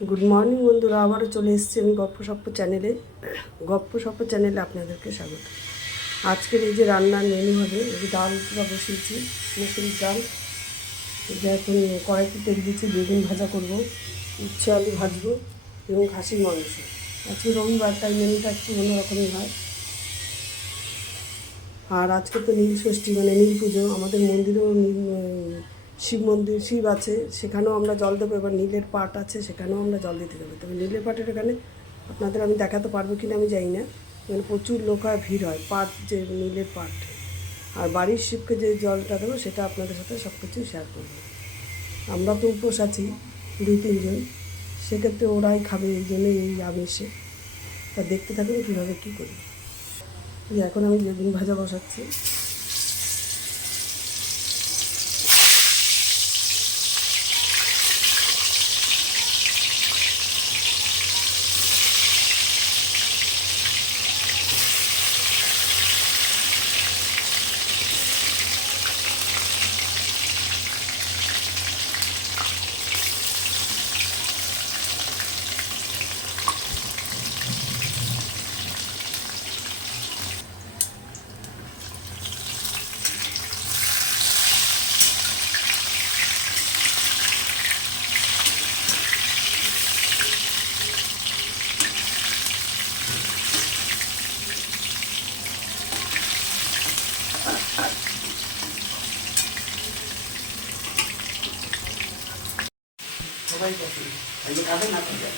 Good morning বন্ধুরা, আবারও চলে এসেছি আমি গপ্প চ্যানেলে আপনাদেরকে স্বাগত। আজকের এই যে রান্নার মেনু হবে, এই যে ডালটা বসিয়েছি, মুসুরির ডাল। এটা এখন কড়াইতে তেল দিয়েছি, বেগুন ভাজা করব, উচ্ছে আলু ভাজবো এবং খাসির মাংস। আজকে রবিবার, তাই মেনুটা একটু অন্যরকমই হয়। আর আজকে তো নীল ষষ্ঠী, মানে নীল পুজো। আমাদের মন্দিরেও শিব আছে, সেখানেও আমরা জল দেবো। এবার নীলের পাট আছে, সেখানেও আমরা জল দিতে যাবো। তবে নীলের পাটের এখানে আপনাদের আমি দেখাতে পারবো কিনা আমি জানি না, মানে প্রচুর লোক হয়, ভিড় হয়, পাট যে নীলের পাট। আর বাড়ির শিবকে যে জলটা দেবো সেটা আপনাদের সাথে সব কিছুই শেয়ার করবো। আমরা তো উপোস আছি 2-3 জন, সেক্ষেত্রে ওরাই খাবে, এই জন্যই এই আমিষে। তা দেখতে থাকুন কীভাবে কী করি। এখন আমি বেগুন ভাজা বসাচ্ছি। সবাই পছন্দ, খাবে না খাবে।